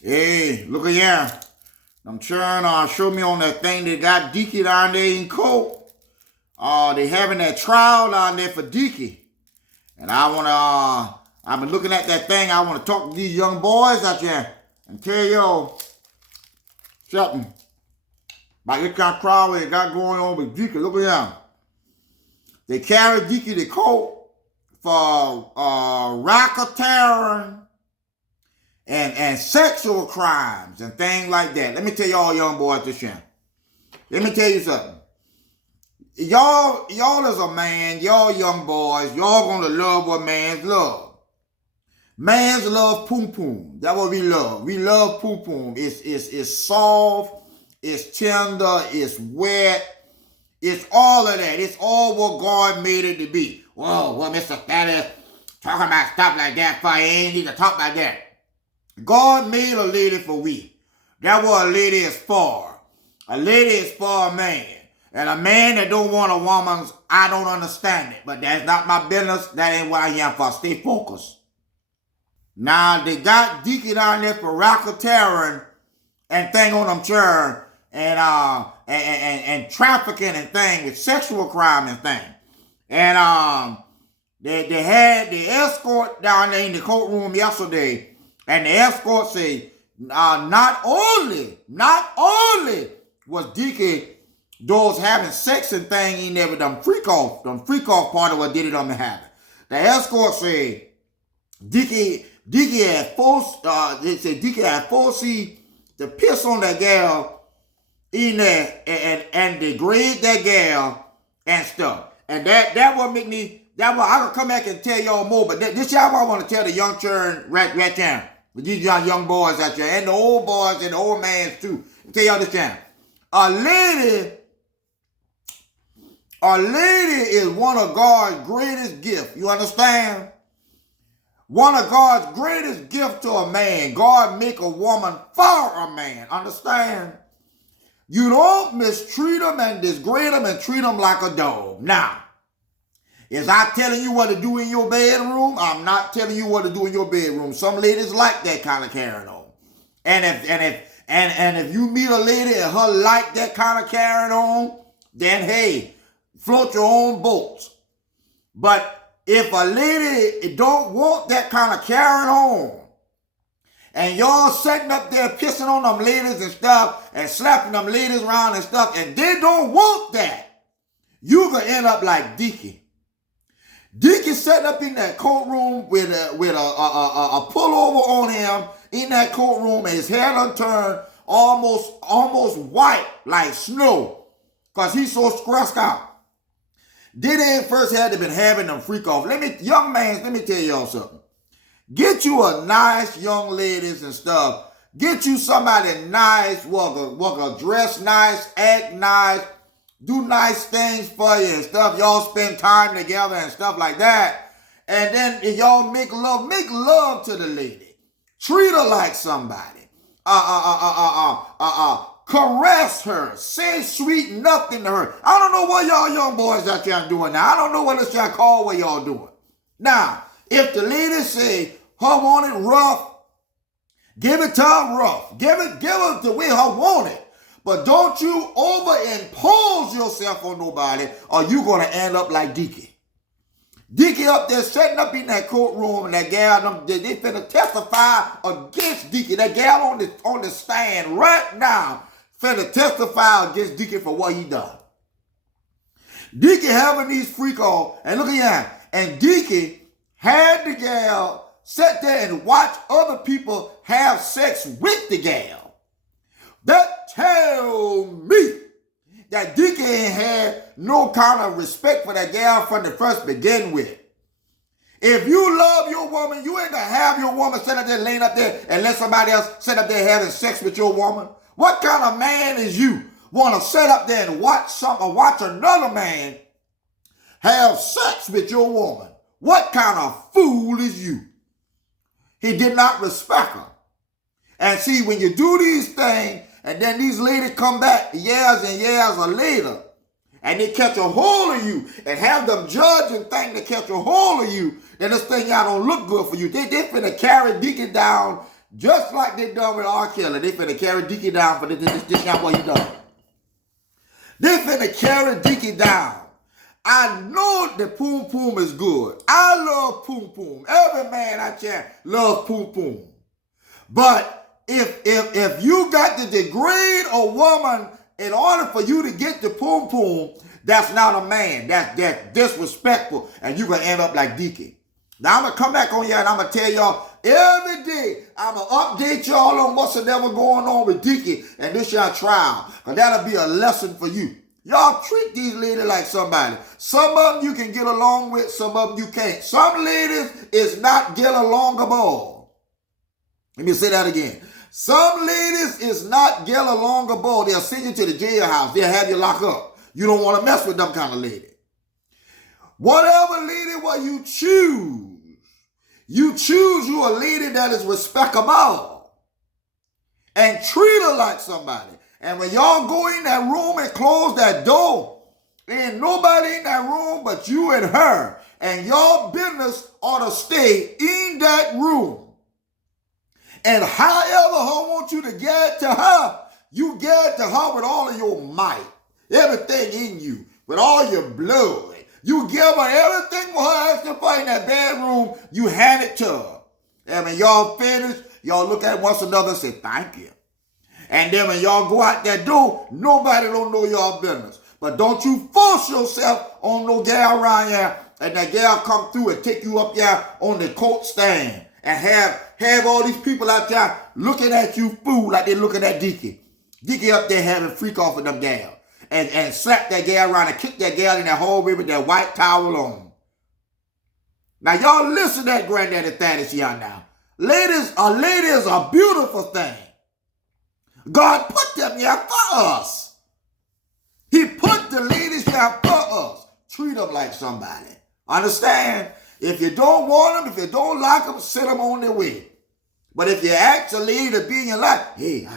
Hey, look at here. I'm trying to show me on that thing that got Dickie down there in court. They having that trial down there for Dickie. And I've been looking at that thing. I want to talk to these young boys out there and tell y'all something about this kind of trial they got going on with Dickie. Look at him. They carried Dickie to court for racketeering and sexual crimes and things like that. Let me tell y'all young boys this year. Let me tell you something. Y'all as a man, y'all young boys, y'all gonna love what man's love. Man's love poom poom. That's what we love. We love poom poom. It's soft, it's tender, it's wet, it's all of that. It's all what God made it to be. Whoa, well, Mr. Thaddeus talking about stuff like that for you ain't need to talk like that. God made a lady for we. That's what a lady is for. A lady is for a man. And a man that don't want a woman, I don't understand it. But that's not my business. That ain't what I am for. Stay focused. Now, they got Dickie down there for racketeering and thing on them children and trafficking and thing with sexual crime and thing. And they had the escort down there in the courtroom yesterday. And the escort say, not only was Dickie those having sex and thing, he never done freak off part of what Diddy done happen. The escort say Dickie had forced, they said Dickie had forced to piss on that gal in there and degrade that gal and stuff. And that will make me, I can come back and tell y'all more, but this y'all I want to tell the young children right there. These young boys out there, and the old boys and the old mans too. I'll tell y'all this time. A lady is one of God's greatest gifts. You understand? One of God's greatest gifts to a man. God make a woman for a man. Understand? You don't mistreat them and disgrade them and treat them like a dog. Now, is I telling you what to do in your bedroom? I'm not telling you what to do in your bedroom. Some ladies like that kind of carrying on. And if you meet a lady and her like that kind of carrying on, then hey, float your own boats. But if a lady don't want that kind of carrying on, and y'all sitting up there pissing on them ladies and stuff, and slapping them ladies around and stuff, and they don't want that, you can end up like Dickie. Dickie sitting up in that courtroom with a pullover on him in that courtroom, and his hair done turned almost white like snow, cause he's so stressed out. Diddy first had to been having them freak off. Young man, let me tell y'all something. Get you a nice young ladies and stuff. Get you somebody nice, walk dress nice, act nice, do nice things for you and stuff. Y'all spend time together and stuff like that. And then y'all make love to the lady. Treat her like somebody. Caress her. Say sweet nothing to her. I don't know what y'all young boys out there doing now. I don't know what this y'all call what y'all doing. Now, if the lady say her want it rough, give it to her rough. Give it the way her want it. But don't you overimpose yourself on nobody, or you gonna end up like Dickie. Dickie up there sitting up in that courtroom, and that gal, they finna testify against Dickie. That gal on the stand right now finna testify against Dickie for what he done. Dickie having these freak off, and look at that. And Dickie had the gal sit there and watch other people have sex with the gal. That tell me that Dickie ain't had no kind of respect for that gal from the first begin with. If you love your woman, you ain't gonna have your woman sit up there laying up there and let somebody else sit up there having sex with your woman. What kind of man is you? Want to sit up there and watch another man have sex with your woman? What kind of fool is you? He did not respect her. And see, when you do these things, and then these ladies come back years and years later, and they catch a hold of you, and have them judge and think they catch a hold of you, then this thing y'all don't look good for you. They finna carry Dickie down Just like they done with R. Kelly. They finna carry Dickie down for this not what he done. They finna carry Dickie down. I know the poom poom is good. I love poom poom. Every man I chat loves poom poom. But if you got to degrade a woman in order for you to get the poom poom, that's not a man. That's disrespectful, and you gonna end up like Dickie. Now I'm gonna come back on here and I'm gonna tell y'all every day. I'm gonna update y'all on what's ever going on with Dickie and this y'all trial, cause that'll be a lesson for you. Y'all treat these ladies like somebody. Some of them you can get along with, some of them you can't. Some ladies is not get alongable. Let me say that again. Some ladies is not get alongable. They'll send you to the jailhouse. They'll have you locked up. You don't want to mess with them kind of lady. Whatever lady what you choose you a lady that is respectable and treat her like somebody. And when y'all go in that room and close that door, ain't nobody in that room but you and her. And your business ought to stay in that room. And however her want you to get to her, you get to her with all of your might. Everything in you, with all your blood. You give her everything for her asking for in that bedroom, you hand it to her. And when y'all finish, y'all look at one another and say, thank you. And then when y'all go out that door, nobody don't know y'all business. But don't you force yourself on no gal around here and that gal come through and take you up there on the coat stand and have all these people out there looking at you fool like they looking at Dickie. Dickie up there having freak off with them gal. And slap that gal around and kick that gal in that hallway with that white towel on. Now y'all listen to that granddaddy Thaddeus y'all now. Ladies, a lady is a beautiful thing. God put them here for us. He put the ladies here for us. Treat them like somebody. Understand? If you don't want them, if you don't like them, send them on their way. But if you ask a lady to be in your life, hey,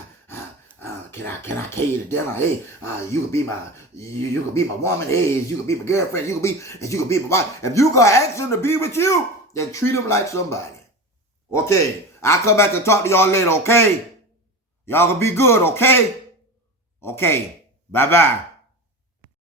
can I carry you to dinner? Hey, you could be my woman. Hey, you could be my girlfriend. You could be my wife. If you gonna ask them to be with you, then treat them like somebody. Okay, I'll come back and talk to y'all later. Okay, y'all gonna be good. Okay, bye bye.